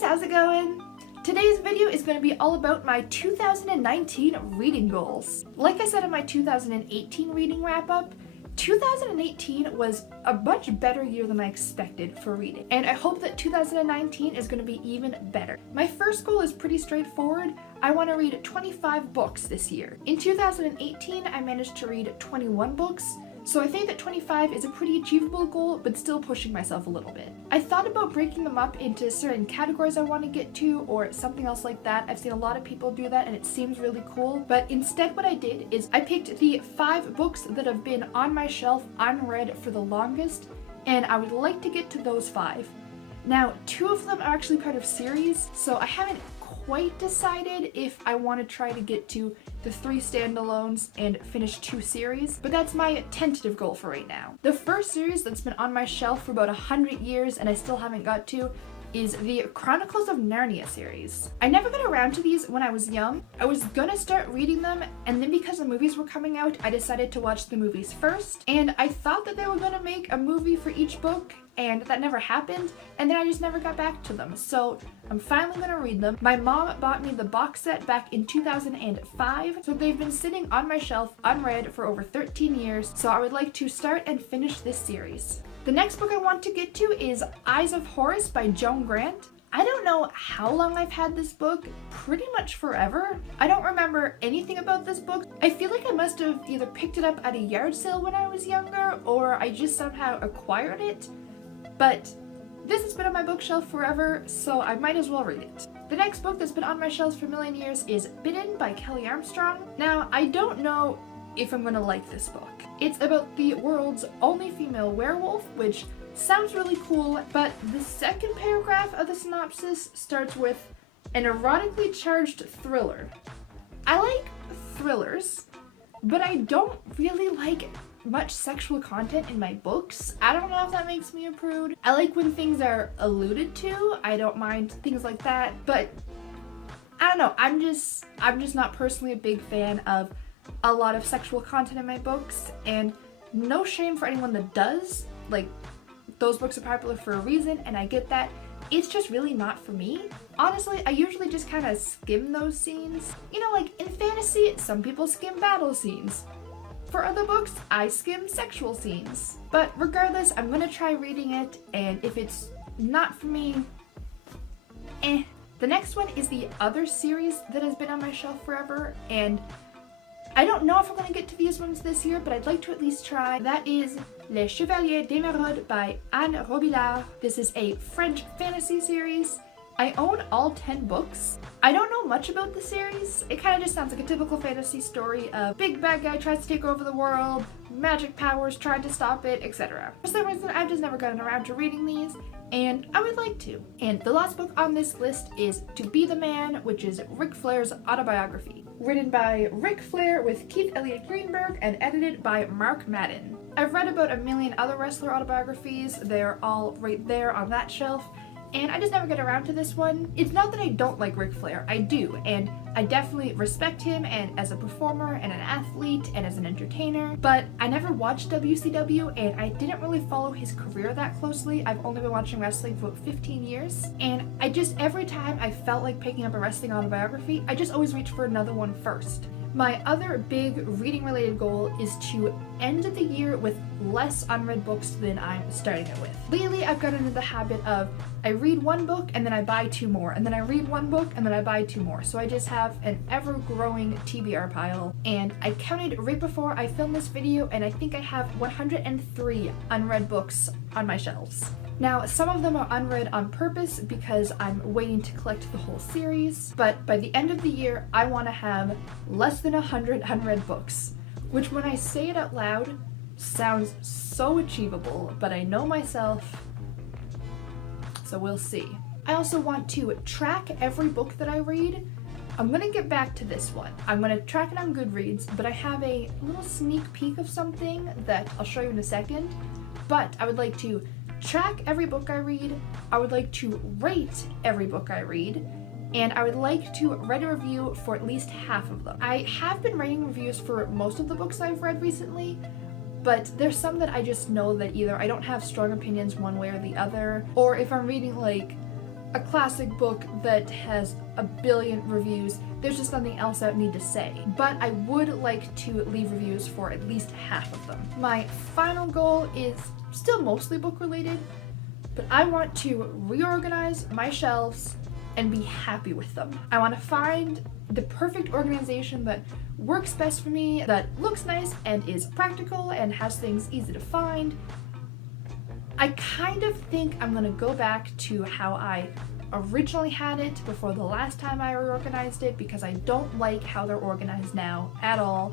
guys, how's it going? Today's video is going to be all about my 2019 reading goals. Like I said in my 2018 reading wrap-up, 2018 was a much better year than I expected for reading, and I hope that 2019 is going to be even better. My first goal is pretty straightforward. I want to read 25 books this year. In 2018, I managed to read 21 books, so I think that 25 is a pretty achievable goal, but still pushing myself a little bit. I thought about breaking them up into certain categories I want to get to, or something else like that. I've seen a lot of people do that and it seems really cool, but instead what I did is I picked the 5 books that have been on my shelf unread for the longest, and I would like to get to those 5. Now, 2 of them are actually part of series, so I haven't quite decided if I want to try to get to the 3 standalones and finish 2 series, but that's my tentative goal for right now. The first series that's been on my shelf for about 100 years and I still haven't got to is the Chronicles of Narnia series. I never got around to these when I was young. I was gonna start reading them, and then because the movies were coming out, I decided to watch the movies first, and I thought that they were gonna make a movie for each book, and that never happened, and then I just never got back to them. So I'm finally gonna read them. My mom bought me the box set back in 2005, so they've been sitting on my shelf unread for over 13 years, so I would like to start and finish this series. The next book I want to get to is Eyes of Horus by Joan Grant. I don't know how long I've had this book, pretty much forever. I don't remember anything about this book. I feel like I must have either picked it up at a yard sale when I was younger, or I just somehow acquired it. But this has been on my bookshelf forever, so I might as well read it. The next book that's been on my shelves for a million years is Bitten by Kelly Armstrong. Now, I don't know if I'm gonna like this book. It's about the world's only female werewolf, which sounds really cool, but the second paragraph of the synopsis starts with an erotically charged thriller. I like thrillers, but I don't really like much sexual content in my books. I don't know if that makes me a prude. I like when things are alluded to. I don't mind things like that, but I don't know. I'm just not personally a big fan of a lot of sexual content in my books, and no shame for anyone that does. Like, those books are popular for a reason, and I get that. It's just really not for me. Honestly, I usually just kind of skim those scenes. You know, like in fantasy, some people skim battle scenes. For other books, I skim sexual scenes. But regardless, I'm gonna try reading it, and if it's not for me, eh. The next one is the other series that has been on my shelf forever, and I don't know if I'm gonna get to these ones this year, but I'd like to at least try. That is Les Chevaliers d'Emeraude by Anne Robillard. This is a French fantasy series. I own all 10 books. I don't know much about the series. It kind of just sounds like a typical fantasy story of big bad guy tries to take over the world, magic powers tried to stop it, etc. For some reason, I've just never gotten around to reading these, and I would like to. And the last book on this list is To Be the Man, which is Ric Flair's autobiography. Written by Ric Flair with Keith Elliott Greenberg and edited by Mark Madden. I've read about a million other wrestler autobiographies. They're all right there on that shelf, and I just never get around to this one. It's not that I don't like Ric Flair, I do, and I definitely respect him and as a performer and an athlete and as an entertainer, but I never watched WCW and I didn't really follow his career that closely. I've only been watching wrestling for about 15 years, and I just, every time I felt like picking up a wrestling autobiography, I just always reach for another one first. My other big reading related goal is to end the year with less unread books than I'm starting it with. Lately, I've gotten into the habit of I read one book and then I buy 2 more, and then I read one book and then I buy 2 more. So I just have an ever-growing TBR pile, and I counted right before I filmed this video, and I think I have 103 unread books on my shelves. Now, some of them are unread on purpose because I'm waiting to collect the whole series, but by the end of the year, I want to have less than 100 unread books, which when I say it out loud, sounds so achievable, but I know myself, so we'll see. I also want to track every book that I read. I'm gonna get back to this one. I'm gonna track it on Goodreads, but I have a little sneak peek of something that I'll show you in a second, but I would like to track every book I read, I would like to rate every book I read, and I would like to write a review for at least half of them. I have been writing reviews for most of the books I've read recently, but there's some that I just know that either I don't have strong opinions one way or the other, or if I'm reading like a classic book that has a billion reviews. There's just nothing else I need to say. But I would like to leave reviews for at least half of them. My final goal is still mostly book related, but I want to reorganize my shelves and be happy with them. I want to find the perfect organization that works best for me, that looks nice and is practical and has things easy to find. I kind of think I'm gonna go back to how I originally had it before the last time I reorganized it, because I don't like how they're organized now at all.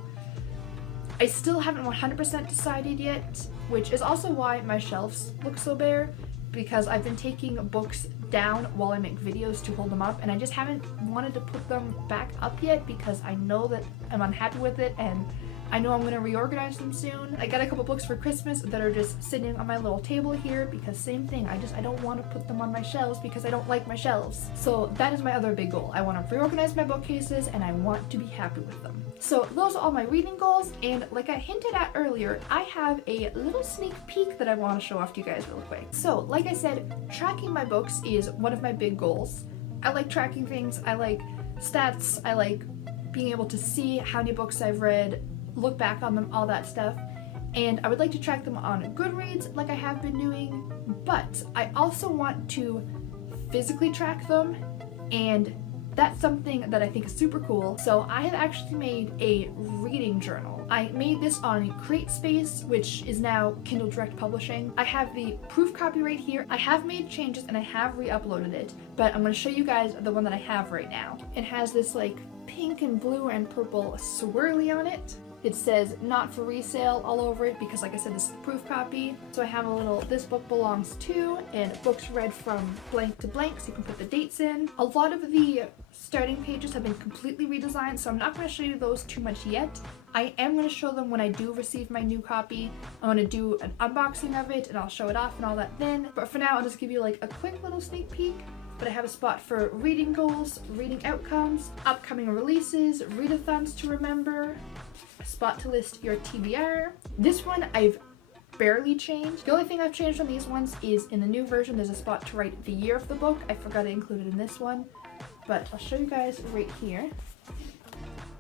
I still haven't 100% decided yet, which is also why my shelves look so bare, because I've been taking books down while I make videos to hold them up, and I just haven't wanted to put them back up yet because I know that I'm unhappy with it and I know I'm going to reorganize them soon. I got a couple books for Christmas that are just sitting on my little table here because same thing, I don't want to put them on my shelves because I don't like my shelves. So that is my other big goal. I want to reorganize my bookcases and I want to be happy with them. So those are all my reading goals, and like I hinted at earlier, I have a little sneak peek that I want to show off to you guys real quick. So like I said, tracking my books is one of my big goals. I like tracking things, I like stats, I like being able to see how many books I've read, look back on them, all that stuff, and I would like to track them on Goodreads like I have been doing, but I also want to physically track them, and that's something that I think is super cool. So I have actually made a reading journal. I made this on CreateSpace, which is now Kindle Direct Publishing. I have the proof copy right here. I have made changes and I have re-uploaded it, but I'm going to show you guys the one that I have right now. It has this like pink and blue and purple swirly on it. It says not for resale all over it because, like I said, this is the proof copy. So I have a little this book belongs to and books read from blank to blank, so you can put the dates in. A lot of the starting pages have been completely redesigned, so I'm not going to show you those too much yet. I am going to show them when I do receive my new copy. I'm going to do an unboxing of it and I'll show it off and all that then. But for now, I'll just give you like a quick little sneak peek. But I have a spot for reading goals, reading outcomes, upcoming releases, readathons to remember, a spot to list your TBR. This one I've barely changed. The only thing I've changed on these ones is in the new version there's a spot to write the year of the book. I forgot to include it in this one, but I'll show you guys right here.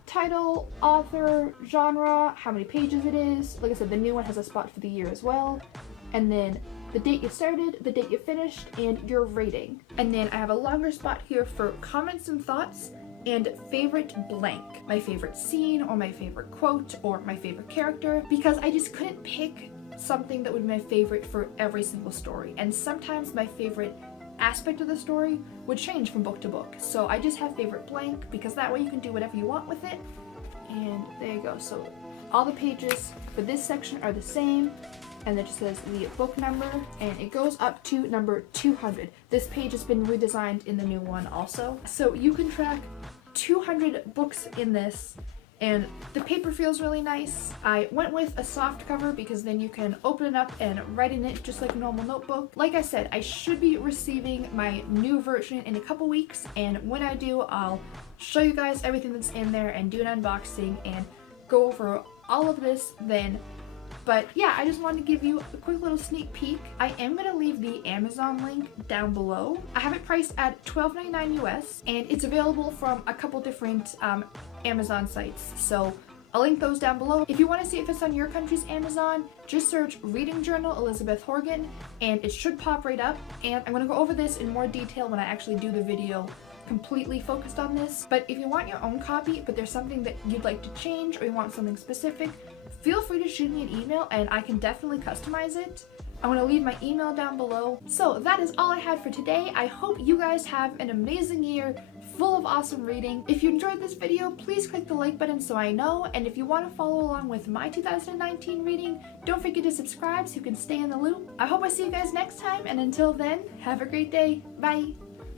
Title, author, genre, how many pages it is. Like I said, the new one has a spot for the year as well. And then the date you started, the date you finished, and your rating. And then I have a longer spot here for comments and thoughts and favorite blank. My favorite scene or my favorite quote or my favorite character, because I just couldn't pick something that would be my favorite for every single story. And sometimes my favorite aspect of the story would change from book to book. So I just have favorite blank because that way you can do whatever you want with it. And there you go. So all the pages for this section are the same. And it just says the book number, and it goes up to number 200. This page has been redesigned in the new one also. So you can track 200 books in this, and the paper feels really nice. I went with a soft cover because then you can open it up and write in it just like a normal notebook. Like I said, I should be receiving my new version in a couple weeks, and when I do, I'll show you guys everything that's in there and do an unboxing and go over all of this then. But yeah, I just wanted to give you a quick little sneak peek. I am going to leave the Amazon link down below. I have it priced at $12.99 US, and it's available from a couple different Amazon sites. So I'll link those down below. If you want to see if it's on your country's Amazon, just search Reading Journal Elizabeth Horgan, and it should pop right up. And I'm going to go over this in more detail when I actually do the video completely focused on this. But if you want your own copy, but there's something that you'd like to change or you want something specific, feel free to shoot me an email and I can definitely customize it. I'm going to leave my email down below. So that is all I had for today. I hope you guys have an amazing year full of awesome reading. If you enjoyed this video, please click the like button so I know. And if you want to follow along with my 2019 reading, don't forget to subscribe so you can stay in the loop. I hope I see you guys next time, and until then, have a great day. Bye!